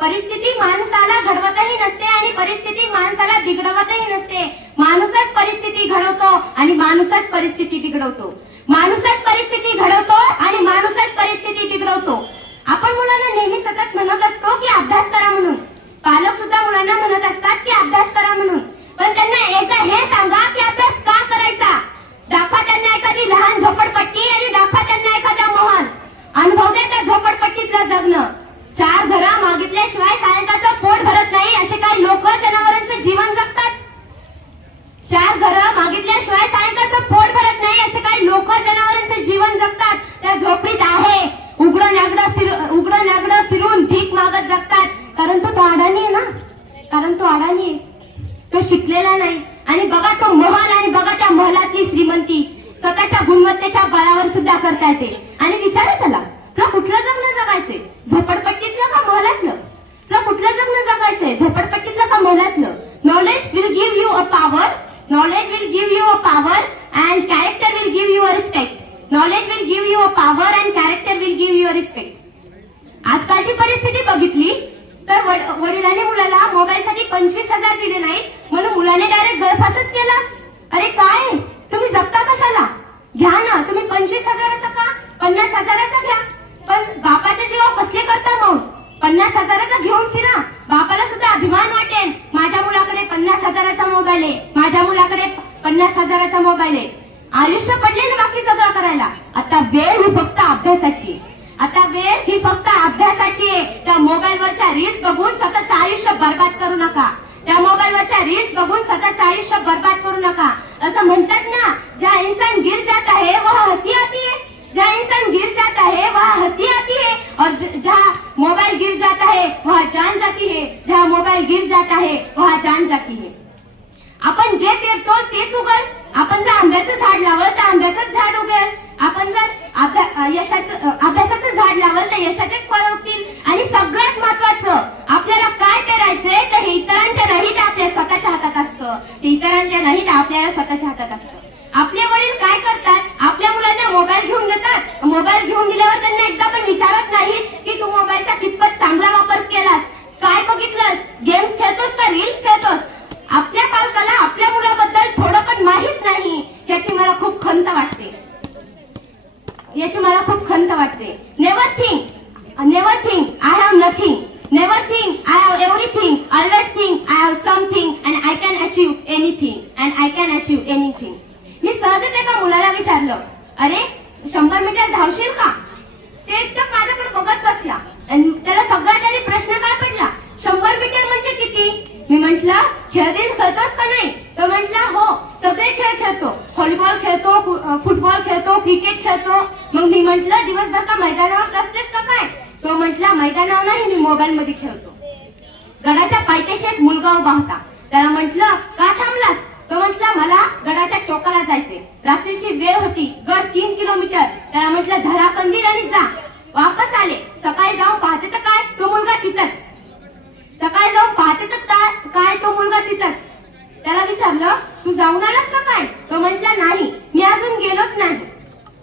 परिस्थिती माणसाला घडवतही नसते आणि परिस्थिती माणसाला बिघडवतही नसते. माणूसच परिस्थिती घडवतो आणि माणूसच परिस्थिती बिघडवतो. माणूसच परिस्थिती घडवतो आणि माणूसच परिस्थिती बिघडवतो आपण मुलांना नेहमी सतत म्हणत असतो की अभ्यास करा म्हणून पालक सुद्धा मुलांना म्हणत असतात की अभ्यास करा म्हणून पण त्यांना एकदा हे सांगा की अभ्यास का करायचा दाखवा त्यांना एखादी लहान झोपडपट्टी आणि दाखवा त्यांना एखादा महल अनुभव द्या त्या झोपडपट्टीतलं जगणं चार घरं मागितल्याशिवाय सायंकाळचं पोट भरत नाही असे काही लोक जनावरांचं जीवन जगतात चार घरं मागितल्याशिवाय सायंकाळचं पोट भरत नाही असे काही लोक जनावरांचं जीवन जगतात. त्या झोपडीत आहे. उघडं नागडं फिर उघडं नागडं फिरून भीक मागत जगतात. कारण तो तो अडाणी आहे ना? कारण तो अडाणी आहे. तो शिकलेला नाही. आणि बघा तो महल आणि बघा त्या महलातली श्रीमंती. स्वतःच्या गुणवत्तेच्या बळावर सुद्धा करता येते आणि विचारा त्याला तुला कुठलं जगणं जगायचंय झोपडपट्टीतलं का महलातलं तुला कुठलं जगणं जगायचंय झोपडपट्टीतलं का महलातलं knowledge will give you a power knowledge will give you a power and character will give you a respect knowledge will you a power and character will give your respect आजकालची परिस्थिती बघितली तर वडिलांनी मुलाला मोबाईलसाठी पंचवीस हजार दिले नाही म्हणून मुलाने डायरेक्ट गळफासच केला. अरे काय? तुम्ही जगता कशाला? घ्या ना तुम्ही पंचवीस हजाराचा का? पन्नास हजाराचा घ्या. पण बापाच्या जीवावर कसले करता माऊस? पन्नास हजाराचा घेऊन फिरा. बापाला सुद्धा अभिमान वाटेल. माझ्या मुलाकडे पन्नास हजाराचा मोबाईल आहे. माझ्या मुलाकडे पन्नास हजाराचा मोबाईल आहे. आयुष्य पडले ना बाकी सगळं करायला. आता वेळ ही फक्त अभ्यासाची आता वेळ ही फक्त अभ्यासाची आहे. त्या मोबाईलवरच्या रील्स बघून स्वतःचं आयुष्य बर्बाद करू नका. त्या मोबाईल वरच्या रील्स बघून स्वतःचं आयुष्य बर्बाद करू नका. असं म्हणतात ना ज्या इंसान गिर जाता है वह हसी आती है ज्या इंसान गिर जाता है वहाँ हसी आती है और ज- जहाँ मोबाइल गिर जाता है वहाँ जान जाती है जहाँ मोबाइल गिर जाता है वहाँ जान जाती है आपण जे पेरतो तेच उगल आपण जर आंब्याचं झाड लावलं तर आंब्याचंच झाड उगेल आपण जर अभ्या- अ, यशाचं अभ्यासाचं झाड लावलं तर यशाचेच फळ उगतील. आणि सगळ्यात महत्वाचं आपल्याला काय करायचंय? तर हे इतरांच्या नाही तर आपल्या स्वतःच्या हातात असतं. इतरांच्या नाही तर आपल्याला स्वतः हातात असतं आपले वडील काय करतात आपल्या मुलांना मोबाईल घेऊन देतात मोबाईल घेऊन दिल्यावर त्यांना एकदा पण विचारत नाही की तू मोबाईलचा कितपत चांगला वापर केलास काय बघितलंस गेम्स खेळतोस का रील्स खेळतोस आपल्या पालकाला आपल्या मुलाबद्दल थोडं पण माहीत नाही याची मला खूप खंत वाटते याची मला खूप खंत वाटते never think never think I have nothing never think I have everything always think I have something and I can achieve anything and I can achieve anything मी सहजच एका मुलाला विचारलं अरे शंभर मीटर धावशील का ते एकदम माझ्याकडे बघत बसला आणि त्याला सगळ्यात आधी प्रश्न काय पडला शंभर मीटर म्हणजे किती मी म्हंटल खेळ बिल खेळतोस का नाही तो म्हंटला हो सगळे खेळ खेळतो व्हॉलीबॉल खेळतो फु- अं, फुटबॉल खेळतो क्रिकेट खेळतो मग मी म्हंटल दिवसभर का मैदानावर असतेस का काय? तो म्हंटला मैदानावर नाही मी मोबाईल मध्ये खेळतो. गडाच्या पायथ्याशी एक मुलगा उभा होता. त्याला म्हंटल का थांबलास तो म्हंटला मला गडाच्या टोकाला जायचे रात्रीची वेळ होती गड तीन किलोमीटर त्याला म्हंटल धरा कंदील आणि जा वापस आले सकाळी जाऊन पाहते तर काय तो मुलगा तिथंच सकाळी जाऊन पाहते तर काय काय तो मुलगा तिथंच त्याला विचारलं तू जाऊन आलास का काय तो म्हंटला नाही मी अजून गेलोच नाही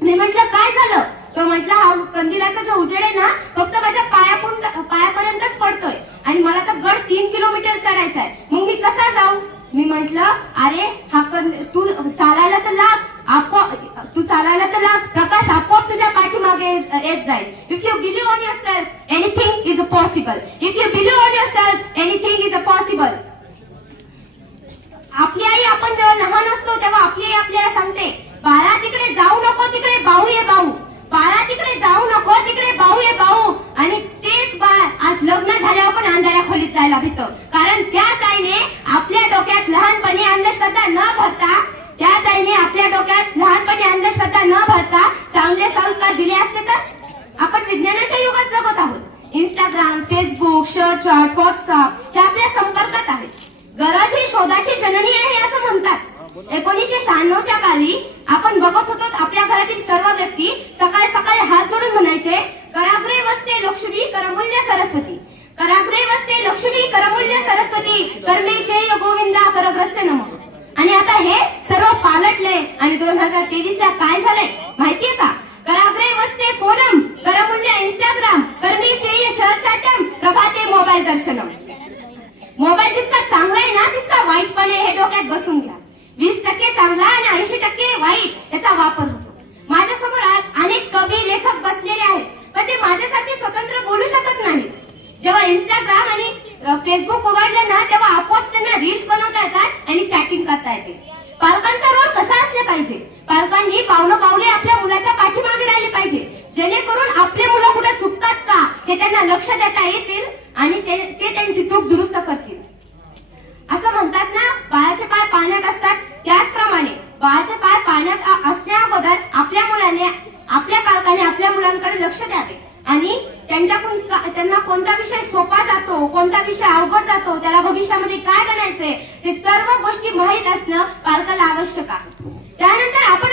मी म्हंटल काय झालं तो म्हंटला हा कंदिलाचा जो उजेड आहे ना फक्त माझ्या पायापून पायापर्यंतच पडतोय आणि मला तर गड तीन किलोमीटर चढायचा आहे मग मी कसा जाऊ मी म्हंटल अरे हा कंद तू चालायला तर लाग आपोआप तू चालायला तर लाग प्रकाश आपोआप तुझ्या पाठीमागे येत जाईल if you believe on yourself anything is a possible if you believe on your is a possible आपली आई आपण जेव्हा लहान असतो तेव्हा आपली आई आपल्याला सांगते बाळा तिकडे जाऊ नको तिकडे बाहू ये बाहू. बाळा तिकडे जाऊ नको तिकडे बाहू ये बाहू. आणि तेच बाळ आज लग्न झाल्यावर पण अंधाऱ्या खोलीत जायला भेटतो. कारण त्याच आईने आपल्या डोक्यात लहानपणी अंधश्रद्धा न भरता त्याच आईने आपल्या डोक्यात लहानपणी अंधश्रद्धा न भरता चांगले संस्कार दिले असते तर? आपण विज्ञानाच्या युगात जगत आहोत. इंस्टाग्राम फेसबुक शर्ट व्हॉट्सअप हे आपल्या संपर्कात आहेत. गरज ही शोधाची जननी आहे असं म्हणतात. एकोणीसशे शहाण्णवच्या काली आपण बघत होतो आपल्या घरातील सर्व व्यक्ती सकाळी सकाळी हात जोडून म्हणायचे कराग्रे वसते लक्ष्मी करमूल्य सरस्वती. कराग्रे वसते लक्ष्मी करमूल्य सरस्वती. कर्मेचे गोविंदा करग्रस्ते नम. आणि आता हे सर्व पालटले आणि दोन हजार तेवीस ला काय झालंय? माहिती आणि ते त्यांची चूक दुरुस्त करतील. असं म्हणतात ना बाळाचे पाय पाण्यात असतात. त्याचप्रमाणे बाळाचे पाय पाण्यात असण्या आपल्या मुलाने आपल्या पालकाने आपल्या मुलांकडे लक्ष द्यावे. आणि त्यांच्याकडून त्यांना कोणता विषय सोपा जातो कोणता विषय अवघड जातो त्याला भविष्यामध्ये काय करायचंय हे सर्व गोष्टी माहीत असणं पालकाला आवश्यक आहे. त्यानंतर आपण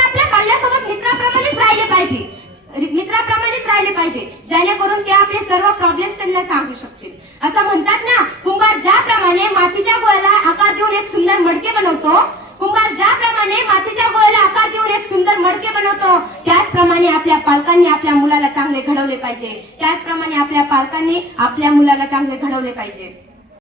घडवले पाहिजे. त्याचप्रमाणे आपल्या पालकांनी आपल्या मुलाला चांगले घडवले पाहिजे.